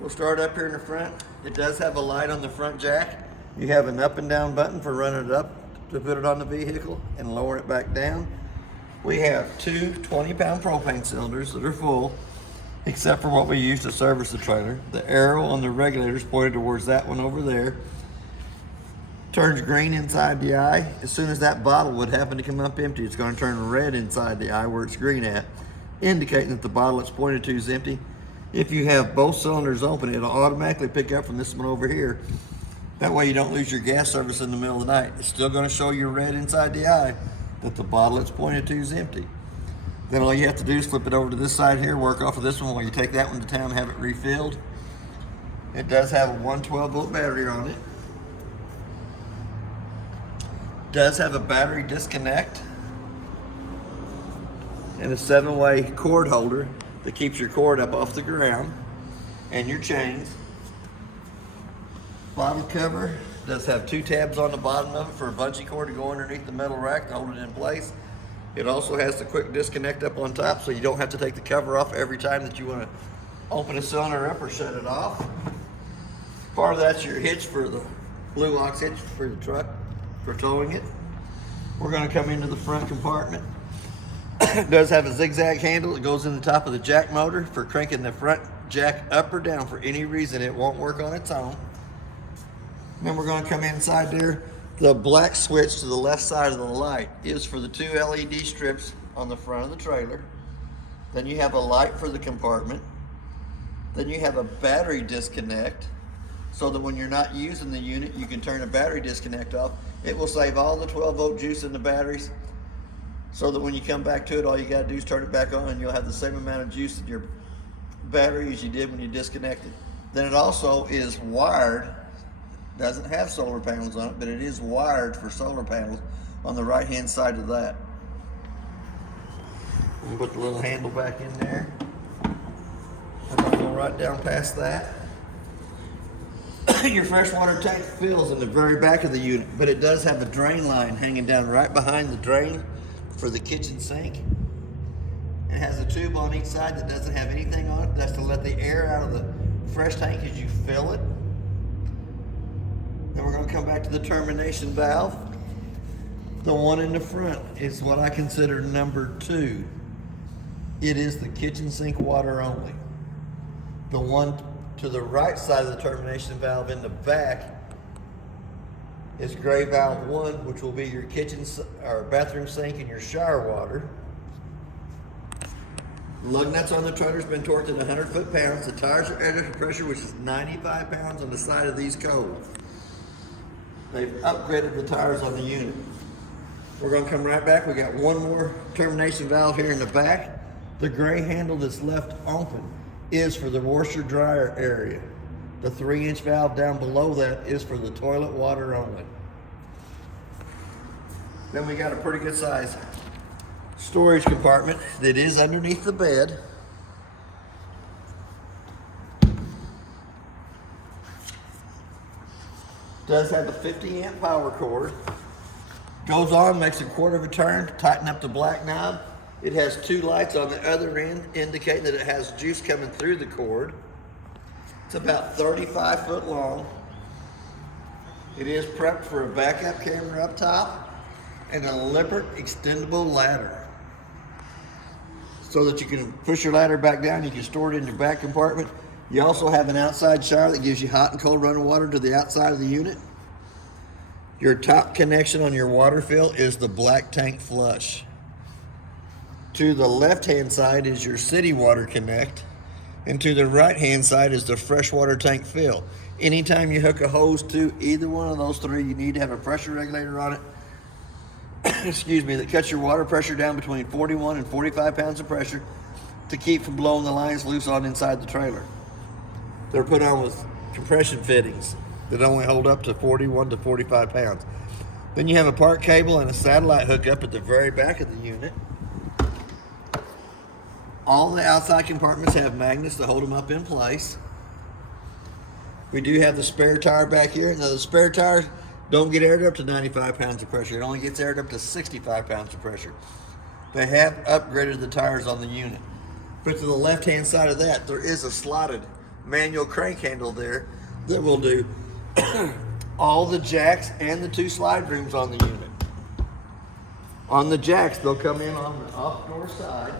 We'll start up here in the front. It does have a light on the front jack. You have an up and down button for running it up to put it on the vehicle and lower it back down. We have two 20-pound propane cylinders that are full, except for what we use to service the trailer. The arrow on the regulator is pointed towards that one over there. Turns green inside the eye. As soon as that bottle would happen to come up empty, it's going to turn red inside the eye where it's green at, indicating that the bottle it's pointed to is empty. If you have both cylinders open, it'll automatically pick up from this one over here. That way you don't lose your gas service in the middle of the night. It's still going to show you red inside the eye that the bottle it's pointed to is empty. Then all you have to do is flip it over to this side here, work off of this one while you take that one to town and have it refilled. It does have a 112-volt battery on it. Does have a battery disconnect and a 7-way cord holder that keeps your cord up off the ground and your chains. Bottle cover does have 2 tabs on the bottom of it for a bungee cord to go underneath the metal rack to hold it in place. It also has the quick disconnect up on top, so you don't have to take the cover off every time that you want to open a cylinder up or shut it off. Part of that's your hitch for the blue ox hitch for the truck for towing it. We're going to come into the front compartment. It does have a zigzag handle that goes in the top of the jack motor for cranking the front jack up or down for any reason. It won't work on its own. Then we're going to come inside there. The black switch to the left side of the light is for the 2 LED strips on the front of the trailer. Then you have a light for the compartment. Then you have a battery disconnect so that when you're not using the unit, you can turn the battery disconnect off. It will save all the 12-volt juice in the batteries so that when you come back to it, all you got to do is turn it back on and you'll have the same amount of juice in your battery as you did when you disconnected. Then it also is wired. Doesn't have solar panels on it, but it is wired for solar panels on the right-hand side of that. We'll put the little handle back in there. And I'll go right down past that. Your freshwater tank fills in the very back of the unit, but it does have a drain line hanging down right behind the drain for the kitchen sink. It has a tube on each side that doesn't have anything on it. That's to let the air out of the fresh tank as you fill it. Then we're going to come back to the termination valve. The one in the front is what I consider number 2. It is the kitchen sink water only. The one to the right side of the termination valve in the back is gray valve 1, which will be your kitchen or bathroom sink and your shower water. Lug nuts on the trailer's been torqued at 100 foot-pounds. The tires are air pressure, which is 95 pounds on the side of these cold. They've upgraded the tires on the unit. We're going to come right back. We got one more termination valve here in the back. The gray handle that's left open is for the washer dryer area. The 3-inch valve down below that is for the toilet water only. Then we got a pretty good size storage compartment that is underneath the bed. Does have a 50 amp power cord. Goes on, makes a quarter of a turn to tighten up the black knob. It has 2 lights on the other end indicating that it has juice coming through the cord. It's about 35 foot long. It is prepped for a backup camera up top and a Lippert extendable ladder. So that you can push your ladder back down, you can store it in your back compartment. You also have an outside shower that gives you hot and cold running water to the outside of the unit. Your top connection on your water fill is the black tank flush. To the left-hand side is your city water connect, and to the right-hand side is the freshwater tank fill. Anytime you hook a hose to either one of those 3, you need to have a pressure regulator on it, excuse me, that cuts your water pressure down between 41 and 45 pounds of pressure to keep from blowing the lines loose on inside the trailer. They're put on with compression fittings that only hold up to 41 to 45 pounds. Then you have a park cable and a satellite hookup at the very back of the unit. All the outside compartments have magnets to hold them up in place. We do have the spare tire back here. Now the spare tires don't get aired up to 95 pounds of pressure. It only gets aired up to 65 pounds of pressure. They have upgraded the tires on the unit. But to the left-hand side of that, there is a slotted manual crank handle there that will do all the jacks and the 2 slide rooms on the unit. On the jacks, they'll come in on the off door side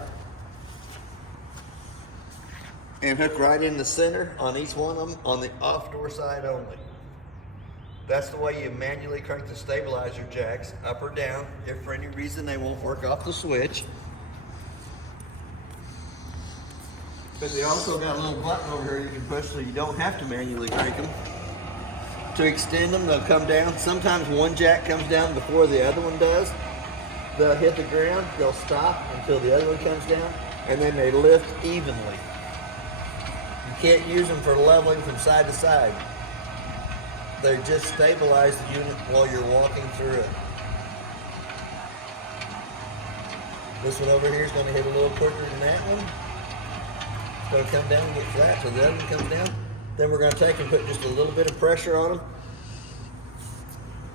and hook right in the center on each one of them on the off door side only. That's the way you manually crank the stabilizer jacks up or down if for any reason they won't work off the switch. But they also got a little button over here you can push so you don't have to manually crank them. To extend them, they'll come down. Sometimes one jack comes down before the other one does. They'll hit the ground, they'll stop until the other one comes down, and then they lift evenly. You can't use them for leveling from side to side. They just stabilize the unit while you're walking through it. This one over here is going to hit a little quicker than that one. It's going to come down and get flat so the other one comes down. Then we're going to take and put just a little bit of pressure on them.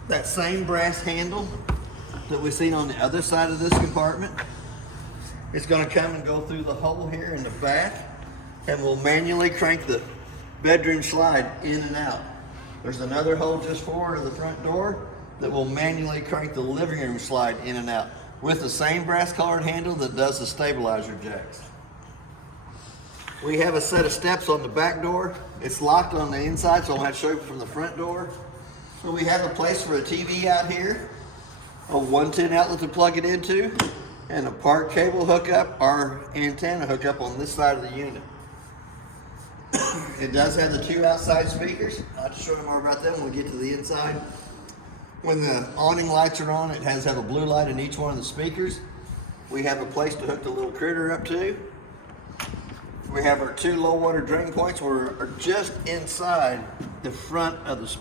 That same brass handle that we've seen on the other side of this compartment is going to come and go through the hole here in the back, and we'll manually crank the bedroom slide in and out. There's another hole just forward of the front door that will manually crank the living room slide in and out with the same brass colored handle that does the stabilizer jacks. We have a set of steps on the back door. It's locked on the inside, so I'll have to show you from the front door. So we have a place for a TV out here, a 110 outlet to plug it into, and a part cable hookup or antenna hookup on this side of the unit. It does have the 2 outside speakers. I'll just show you more about them when we get to the inside. When the awning lights are on, it has to have a blue light in each one of the speakers. We have a place to hook the little critter up to. We have our 2 low water drain points are just inside the front of the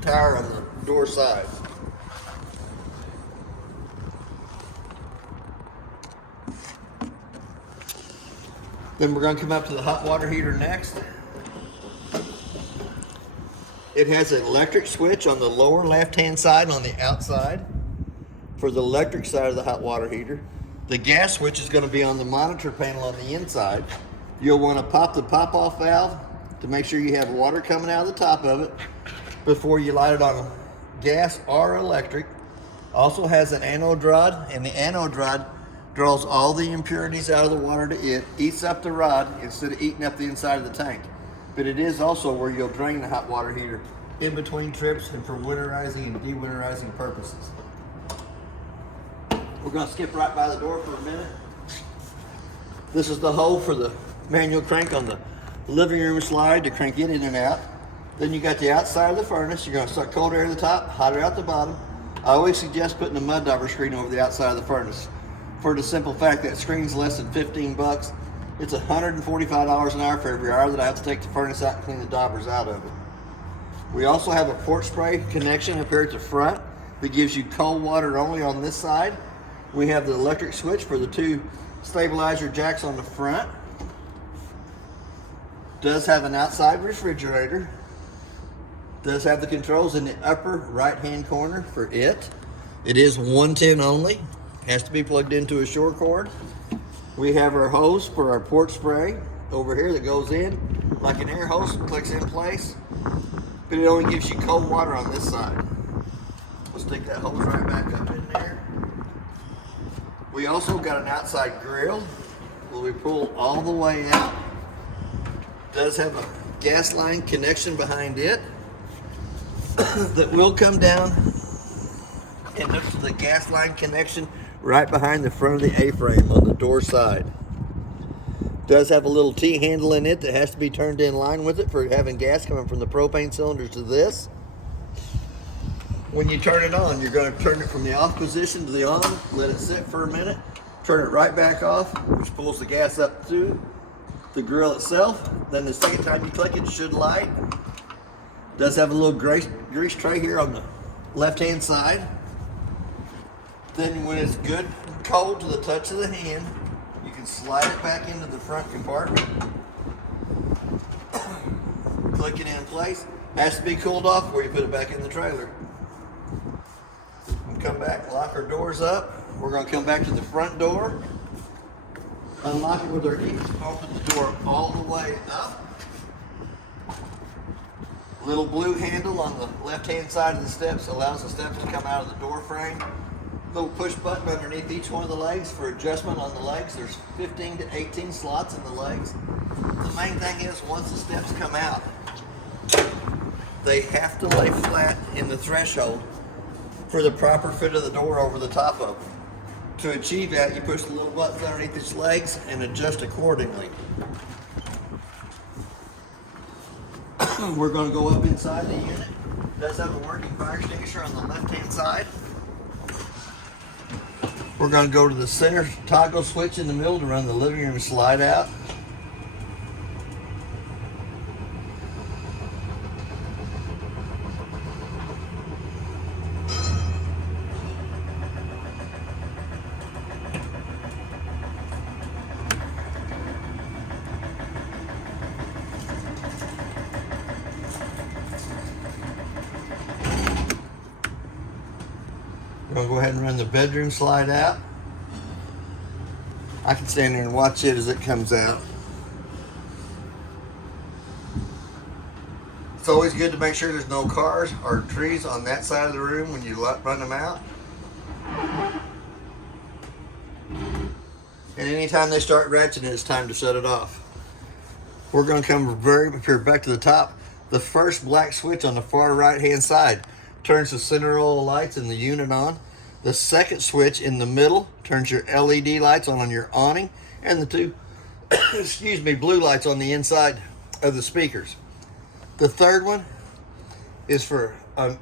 tower on the door side. Then we're going to come up to the hot water heater next. It has an electric switch on the lower left-hand side on the outside for the electric side of the hot water heater. The gas switch is going to be on the monitor panel on the inside. You'll want to pop the pop-off valve to make sure you have water coming out of the top of it before you light it on gas or electric. Also has an anode rod, and the anode rod draws all the impurities out of the water to it, eats up the rod instead of eating up the inside of the tank. But it is also where you'll drain the hot water heater in between trips and for winterizing and de-winterizing purposes. We're going to skip right by the door for a minute. This is the hole for the manual crank on the living room slide to crank it in and out. Then you got the outside of the furnace. You're going to suck cold air at the top, hot air out the bottom. I always suggest putting a mud dauber screen over the outside of the furnace for the simple fact that screen's less than 15 bucks. It's $145 an hour for every hour that I have to take the furnace out and clean the daubers out of it. We also have a port spray connection up here at the front that gives you cold water only on this side. We have the electric switch for the 2 stabilizer jacks on the front. Does have an outside refrigerator. Does have the controls in the upper right-hand corner for it. It is 110 only. Has to be plugged into a short cord. We have our hose for our port spray over here that goes in like an air hose, clicks in place, but it only gives you cold water on this side. We'll stick that hose right back up in there. We also got an outside grill where we pull all the way out. Does have a gas line connection behind it that will come down and hook to the gas line connection right behind the front of the A-frame on the door side. Does have a little T-handle in it that has to be turned in line with it for having gas coming from the propane cylinder to this. When you turn it on, you're going to turn it from the off position to the on, let it sit for a minute, turn it right back off, which pulls the gas up to the grill itself. Then the second time you click it should light. Does have a little grease tray here on the left-hand side. Then when it's good and cold to the touch of the hand, you can slide it back into the front compartment. Click it in place. Has to be cooled off before you put it back in the trailer. We'll come back, lock our doors up. We're going to come back to the front door, unlock it with our keys, open the door all the way up. Little blue handle on the left-hand side of the steps allows the steps to come out of the door frame. Little push button underneath each one of the legs for adjustment on the legs. There's 15 to 18 slots in the legs. The main thing is once the steps come out, they have to lay flat in the threshold for the proper fit of the door over the top of them. To achieve that, you push the little buttons underneath its legs and adjust accordingly. We're going to go up inside the unit. It does have a working fire extinguisher on the left-hand side. We're going to go to the center toggle switch in the middle to run the living room slide out. We're going to go ahead and run the bedroom slide out. I can stand there and watch it as it comes out. It's always good to make sure there's no cars or trees on that side of the room when you run them out. And anytime they start ratcheting, it's time to shut it off. We're going to come back to the top. The first black switch on the far right hand side turns the center row of lights in the unit on. The second switch in the middle turns your LED lights on your awning and the two blue lights on the inside of the speakers. The third one is for a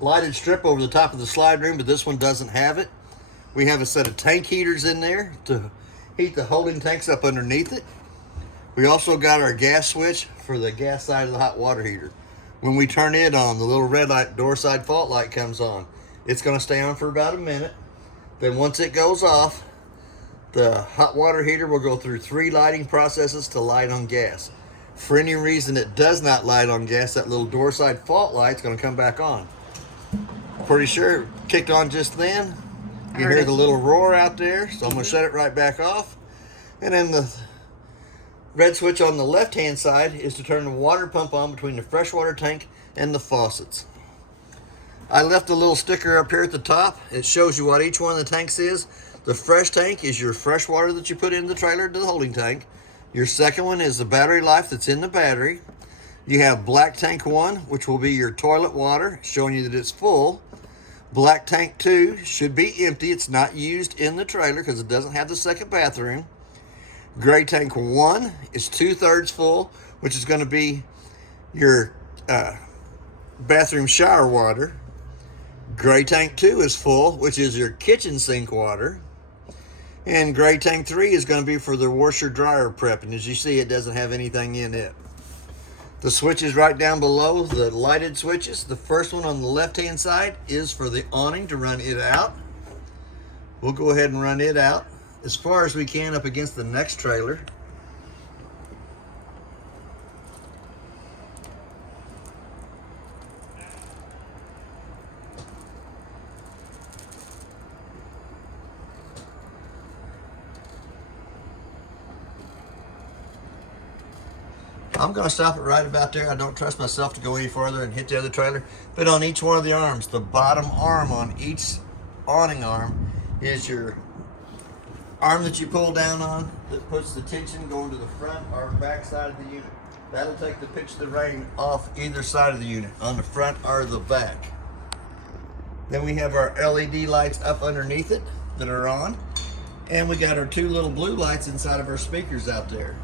lighted strip over the top of the slide room, but this one doesn't have it. We have a set of tank heaters in there to heat the holding tanks up underneath it. We also got our gas switch for the gas side of the hot water heater. When we turn it on, the little red light door side fault light comes on. It's going to stay on for about a minute. Then once it goes off, the hot water heater will go through 3 lighting processes to light on gas. For any reason it does not light on gas, that little door side fault light's going to come back on. Pretty sure it kicked on just then. You hear the little roar out there, so I'm going to shut it right back off. And then the red switch on the left-hand side is to turn the water pump on between the freshwater tank and the faucets. I left a little sticker up here at the top. It shows you what each one of the tanks is. The fresh tank is your fresh water that you put in the trailer to the holding tank. Your second one is the battery life that's in the battery. You have black tank 1, which will be your toilet water, showing you that it's full. Black tank 2 should be empty. It's not used in the trailer because it doesn't have the second bathroom. Gray tank 1 is 2/3 full, which is going to be your bathroom shower water. Gray tank 2 is full, which is your kitchen sink water. And gray tank 3 is going to be for the washer dryer prep. And as you see, it doesn't have anything in it. The switches right down below, the lighted switches. The first one on the left-hand side is for the awning to run it out. We'll go ahead and run it out as far as we can up against the next trailer. I'm going to stop it right about there. I don't trust myself to go any further and hit the other trailer. But on each one of the arms, the bottom arm on each awning arm is your arm that you pull down on that puts the tension going to the front or back side of the unit. That'll take the pitch of the rain off either side of the unit, on the front or the back. Then we have our LED lights up underneath it that are on. And we got our 2 little blue lights inside of our speakers out there.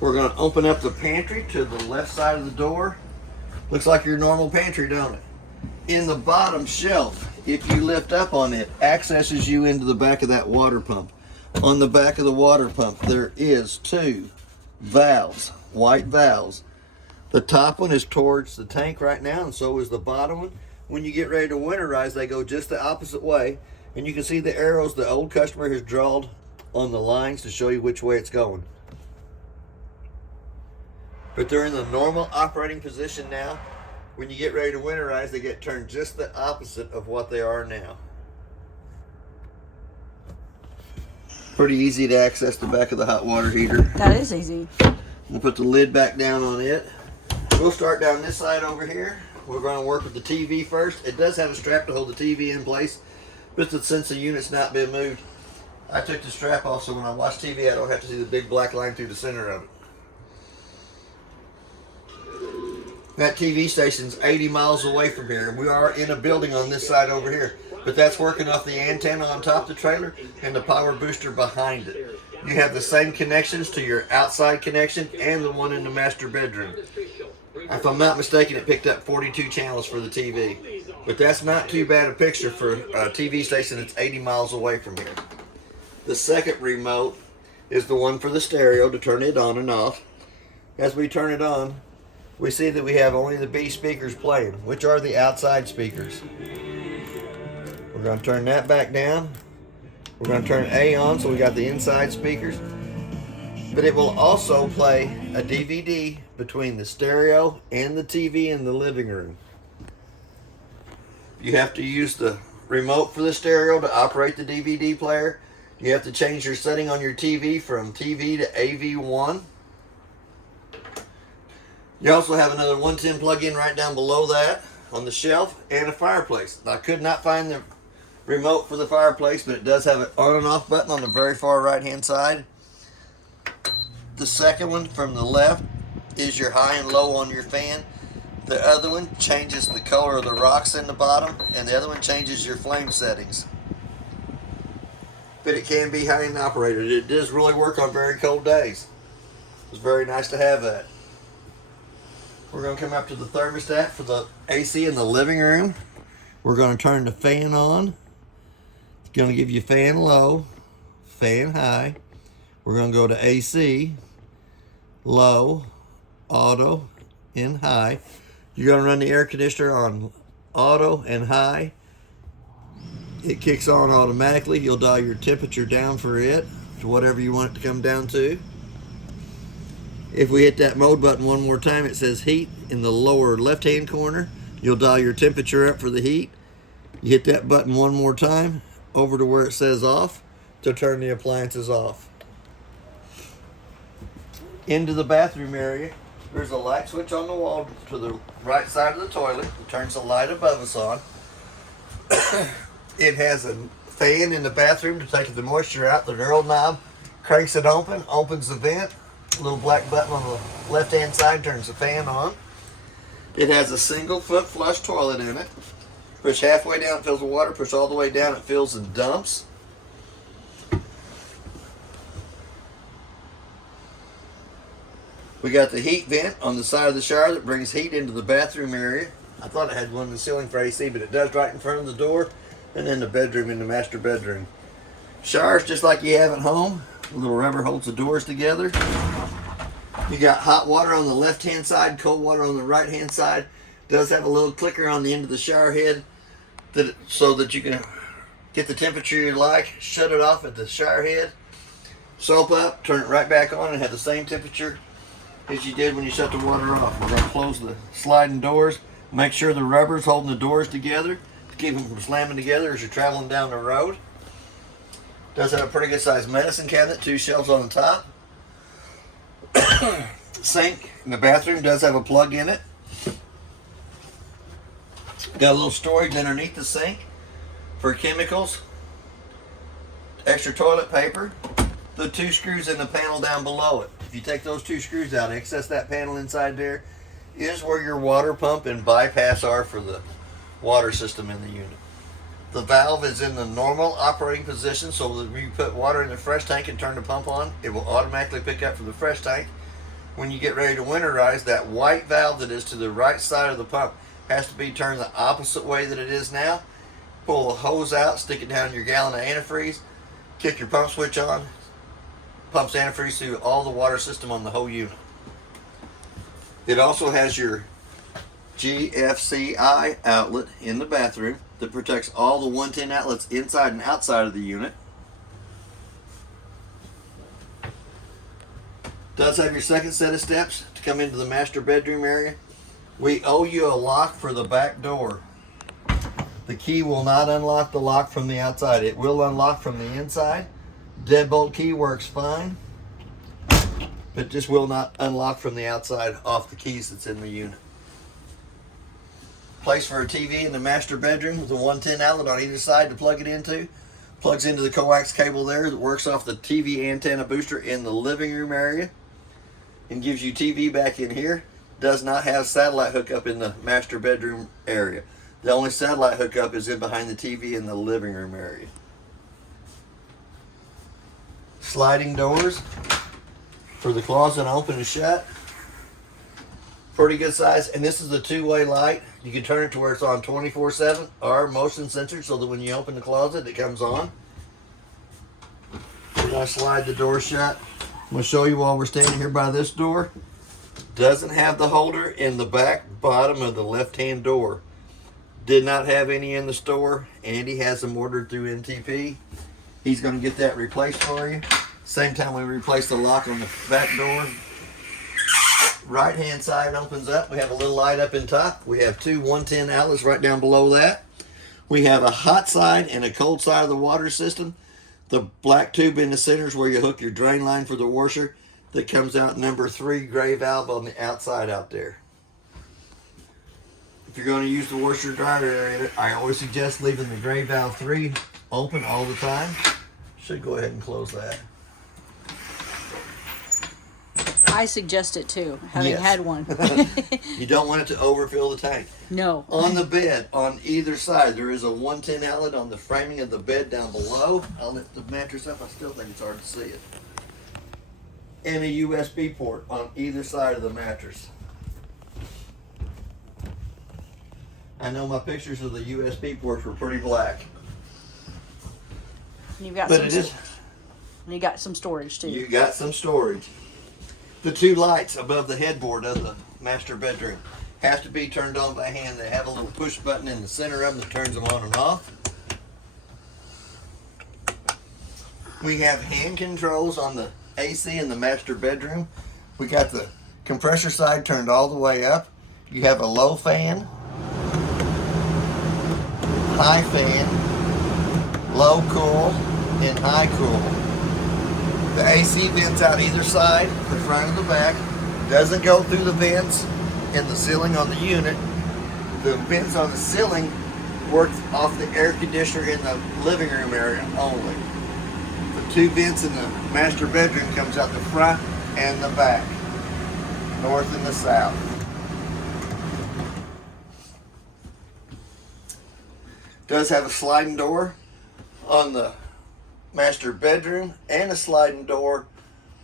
We're going to open up the pantry to the left side of the door. Looks like your normal pantry, don't it? In the bottom shelf, if you lift up on it, accesses you into the back of that water pump. On the back of the water pump, there is 2 valves, white valves. The top one is towards the tank right now, and so is the bottom one. When you get ready to winterize, they go just the opposite way. And you can see the arrows the old customer has drawn on the lines to show you which way it's going. But they're in the normal operating position now. When you get ready to winterize, they get turned just the opposite of what they are now. Pretty easy to access the back of the hot water heater. That is easy. We'll put the lid back down on it. We'll start down this side over here. We're going to work with the TV first. It does have a strap to hold the TV in place, but since the unit's not been moved, I took the strap off so when I watch TV I don't have to see the big black line through the center of it. That TV station's 80 miles away from here. We are in a building on this side over here, but that's working off the antenna on top of the trailer and the power booster behind it. You have the same connections to your outside connection and the one in the master bedroom. If I'm not mistaken, it picked up 42 channels for the TV, but that's not too bad a picture for a TV station that's 80 miles away from here. The second remote is the one for the stereo to turn it on and off. As we turn it on, we see that we have only the B speakers playing, which are the outside speakers. We're going to turn that back down. We're going to turn A on, so we got the inside speakers. But it will also play a DVD between the stereo and the TV in the living room. You have to use the remote for the stereo to operate the DVD player. You have to change your setting on your TV from TV to AV1. You also have another 110 plug-in right down below that on the shelf, and a fireplace. I could not find the remote for the fireplace, but it does have an on and off button on the very far right hand side. The second one from the left is your high and low on your fan. The other one changes the color of the rocks in the bottom, and the other one changes your flame settings. But it can be hand operated. It does really work on very cold days. It's very nice to have that. We're going to come up to the thermostat for the AC in the living room. We're going to turn the fan on. It's going to give you fan low, fan high. We're going to go to AC, low, auto, and high. You're going to run the air conditioner on auto and high. It kicks on automatically. You'll dial your temperature down for it to whatever you want it to come down to. If we hit that mode button one more time, it says heat in the lower left hand corner. You'll dial your temperature up for the heat. You hit that button one more time over to where it says off to turn the appliances off. Into the bathroom area, there's a light switch on the wall to the right side of the toilet. It turns the light above us on. It has a fan in the bathroom to take the moisture out. The knurled knob cranks it open, opens the vent. A little black button on the left hand side turns the fan on. It has a single foot flush toilet in it. Push halfway down, it fills with water. Push all the way down, it fills and dumps. We got the heat vent on the side of the shower that brings heat into the bathroom area. I thought it had one in the ceiling for AC, but it does right in front of the door, and then the bedroom in the master bedroom. Showers just like you have at home. A little rubber holds the doors together. You got hot water on the left hand side, cold water on the right hand side. Does have a little clicker on the end of the shower head so that you can get the temperature you like, shut it off at the shower head, soap up, turn it right back on, and have the same temperature as you did when you shut the water off. We're going to close the sliding doors. Make sure the rubber's holding the doors together to keep them from slamming together as you're traveling down the road. Does have a pretty good sized medicine cabinet, 2 shelves on the top. Sink in the bathroom does have a plug in it. Got a little storage underneath the sink for chemicals, extra toilet paper, the 2 screws in the panel down below it. If you take those 2 screws out, access that panel inside there is where your water pump and bypass are for the water system in the unit. The valve is in the normal operating position, so that when you put water in the fresh tank and turn the pump on, it will automatically pick up from the fresh tank. When you get ready to winterize, that white valve that is to the right side of the pump has to be turned the opposite way that it is now. Pull the hose out, stick it down in your gallon of antifreeze, kick your pump switch on, pumps antifreeze through all the water system on the whole unit. It also has your GFCI outlet in the bathroom that protects all the 110 outlets inside and outside of the unit. Does have your second set of steps to come into the master bedroom area. We owe you a lock for the back door. The key will not unlock the lock from the outside. It will unlock from the inside. Deadbolt key works fine. but just will not unlock from the outside off the keys that's in the unit. Place for a TV in the master bedroom with a 110 outlet on either side to plug it into. Plugs into the coax cable there that works off the TV antenna booster in the living room area and gives you TV back in here. Does not have satellite hookup in the master bedroom area. The only satellite hookup is in behind the TV in the living room area. Sliding doors for the closet, open and shut. Pretty good size, and this is a two-way light. You can turn it to where it's on 24/7 or motion sensor so that when you open the closet it comes on. We're going to slide the door shut. I'm going to show you while we're standing here by this door. Doesn't have the holder in the back bottom of the left-hand door. Did not have any in the store. Andy has them ordered through NTP. He's going to get that replaced for you. Same time we replace the lock on the back door. Right hand side opens up. We have a little light up in top. We have two 110 outlets right down below that. We have a hot side and a cold side of the water system. The black tube in the center is where you hook your drain line for the washer that comes out number 3 gray valve on the outside out there. If you're going to use the washer dryer area, I always suggest leaving the gray valve 3 open all the time. Should go ahead and close that. I suggest it too, having had one. You don't want it to overfill the tank. No. On the bed, on either side, there is a 110 outlet on the framing of the bed down below. I'll lift the mattress up. I still think it's hard to see it. And a USB port on either side of the mattress. I know my pictures of the USB ports were pretty black. You've got But some, it is. you got some storage too. You got some storage. The two lights above the headboard of the master bedroom have to be turned on by hand. They have a little push button in the center of them that turns them on and off. We have hand controls on the AC in the master bedroom. We got the compressor side turned all the way up. You have a low fan, high fan, low cool, and high cool. The AC vents out either side, the front and the back. Doesn't go through the vents in the ceiling on the unit. The vents on the ceiling work off the air conditioner in the living room area only. The two vents in the master bedroom comes out the front and the back, north and the south. Does have a sliding door on the master bedroom and a sliding door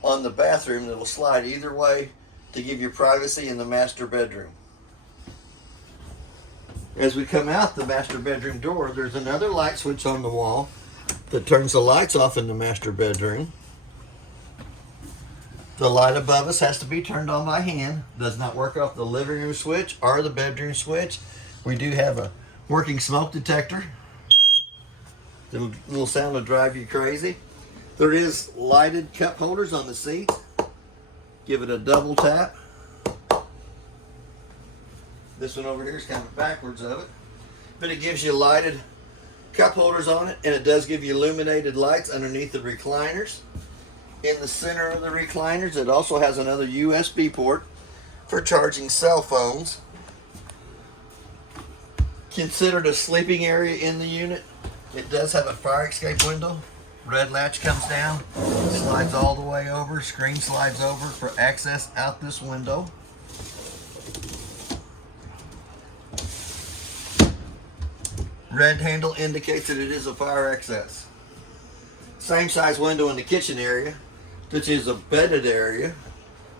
on the bathroom that will slide either way to give you privacy in the master bedroom. As we come out the master bedroom door, there's another light switch on the wall that turns the lights off in the master bedroom. The light above us has to be turned on by hand. Does not work off the living room switch or the bedroom switch. We do have a working smoke detector. The little sound will drive you crazy. There is lighted cup holders on the seat. Give it a double tap. This one over here is kind of backwards of it. But it gives you lighted cup holders on it, and it does give you illuminated lights underneath the recliners. In the center of the recliners, it also has another USB port for charging cell phones. Considered a sleeping area in the unit. It does have a fire escape window. Red latch comes down, slides all the way over, screen slides over for access out this window. Red handle indicates that it is a fire access. Same size window in the kitchen area, which is a bedded area.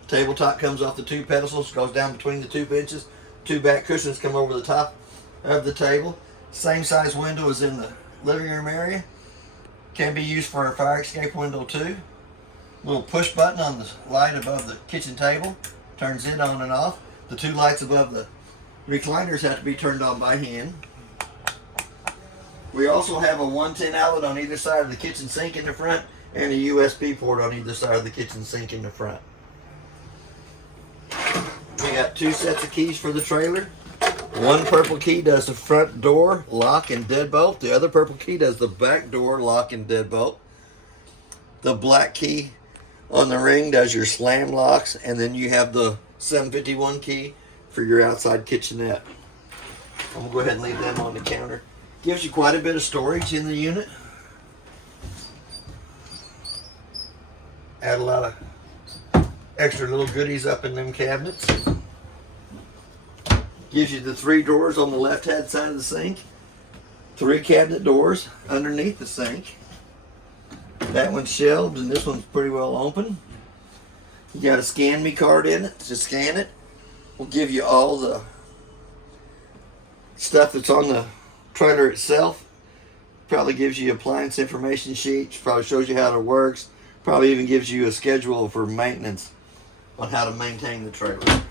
Tabletop comes off the two pedestals, goes down between the two benches. Two back cushions come over the top of the table. Same size window as in the living room area. Can be used for a fire escape window too. Little push button on the light above the kitchen table. Turns it on and off. The two lights above the recliners have to be turned on by hand. We also have a 110 outlet on either side of the kitchen sink in the front and a USB port on either side of the kitchen sink in the front. We got two sets of keys for the trailer. One purple key does the front door lock and deadbolt. The other purple key does the back door lock and deadbolt. The black key on the ring does your slam locks, and then you have the 751 key for your outside kitchenette. I'm gonna go ahead and leave them on the counter. Gives you quite a bit of storage in the unit. Add a lot of extra little goodies up in them cabinets. Gives you the 3 doors on the left hand side of the sink. 3 cabinet doors underneath the sink. That one's shelved and this one's pretty well open. You got a Scan Me card in it. To scan it, will give you all the stuff that's on the trailer itself. Probably gives you appliance information sheets. Probably shows you how it works. Probably even gives you a schedule for maintenance on how to maintain the trailer.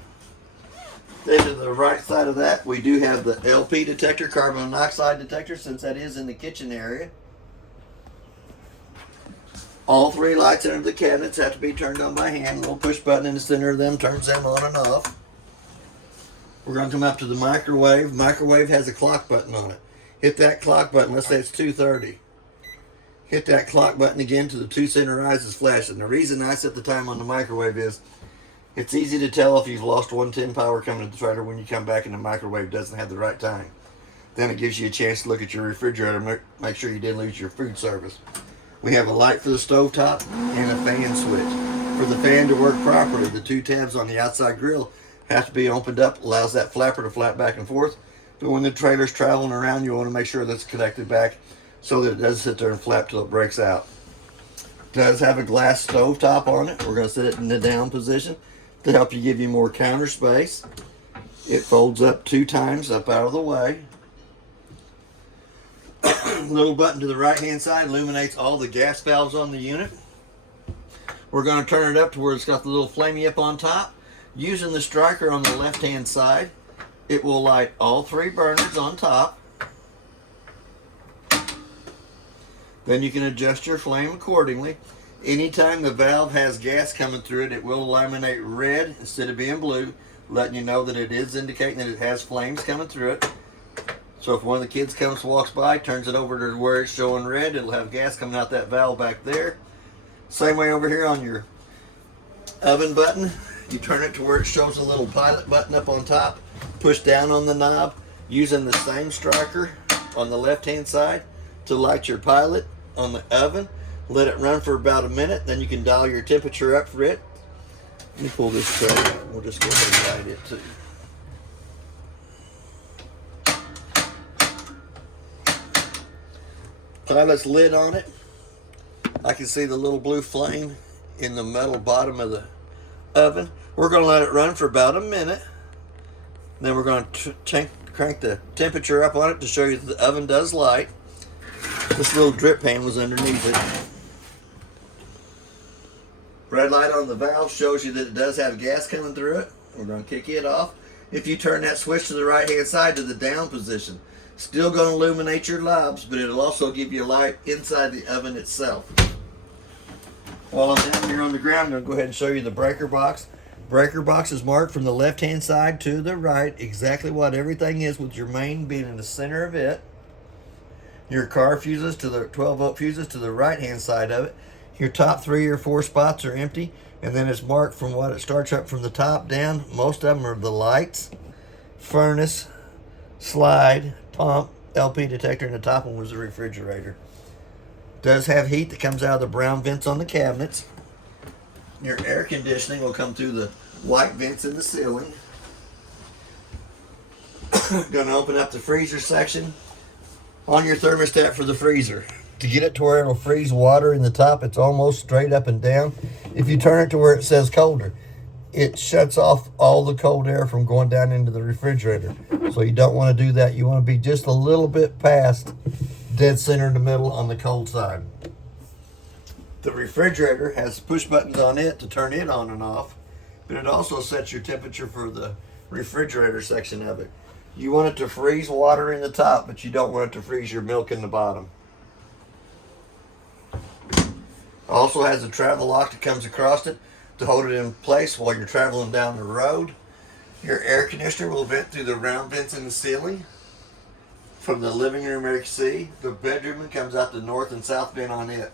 Then to the right side of that, we do have the LP detector, carbon monoxide detector, since that is in the kitchen area. All 3 lights under the cabinets have to be turned on by hand. A little push button in the center of them turns them on and off. We're going to come up to the microwave. Microwave has a clock button on it. Hit that clock button. Let's say it's 2:30. Hit that clock button again till the 2 center eyes is flashing. The reason I set the time on the microwave is it's easy to tell if you've lost 110 power coming to the trailer when you come back and the microwave doesn't have the right time. Then it gives you a chance to look at your refrigerator, make sure you didn't lose your food service. We have a light for the stovetop and a fan switch. For the fan to work properly, the 2 tabs on the outside grill have to be opened up, allows that flapper to flap back and forth. But when the trailer's traveling around, you want to make sure that's connected back so that it doesn't sit there and flap till it breaks out. It does have a glass stovetop on it. We're going to set it in the down position to help you give you more counter space. It folds up 2 times up out of the way. Little button to the right hand side illuminates all the gas valves on the unit. We're going to turn it up to where it's got the little flamey up on top. Using the striker on the left hand side, it will light all 3 burners on top. Then you can adjust your flame accordingly. Anytime the valve has gas coming through it, it will illuminate red instead of being blue, letting you know that it is indicating that it has flames coming through it. So if one of the kids comes, walks by, turns it over to where it's showing red, it'll have gas coming out that valve back there. Same way over here on your oven button. You turn it to where it shows a little pilot button up on top. Push down on the knob using the same striker on the left hand side to light your pilot on the oven. Let it run for about a minute, then you can dial your temperature up for it. Let me pull this tray out. We'll just go ahead and light it too. Pilot's lid on it. I can see the little blue flame in the metal bottom of the oven. We're going to let it run for about a minute. Then we're going to crank the temperature up on it to show you that the oven does light. This little drip pan was underneath it. Red light on the valve shows you that it does have gas coming through it. We're going to kick it off. If you turn that switch to the right hand side to the down position, still going to illuminate your lobs, but it'll also give you a light inside the oven itself. While I'm down here on the ground, I'm going to go ahead and show you the breaker box. Breaker box is marked from the left hand side to the right, exactly what everything is, with your main being in the center of it. Your car fuses to the 12-volt fuses to the right hand side of it. Your top 3 or 4 spots are empty, and then it's marked from what it starts up from the top down. Most of them are the lights, furnace, slide, pump, LP detector, and the top one was the refrigerator. It does have heat that comes out of the brown vents on the cabinets. Your air conditioning will come through the white vents in the ceiling. Going to open up the freezer section. On your thermostat for the freezer, to get it to where it'll freeze water in the top, it's almost straight up and down. If you turn it to where it says colder, it shuts off all the cold air from going down into the refrigerator. So you don't want to do that. You want to be just a little bit past dead center in the middle on the cold side. The refrigerator has push buttons on it to turn it on and off, but it also sets your temperature for the refrigerator section of it. You want it to freeze water in the top, but you don't want it to freeze your milk in the bottom. Also has a travel lock that comes across it to hold it in place while you're traveling down the road. Your air conditioner will vent through the round vents in the ceiling. From the living room, you can see the bedroom comes out the north and south vent on it.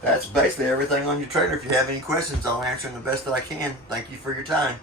That's basically everything on your trailer. If you have any questions, I'll answer them the best that I can. Thank you for your time.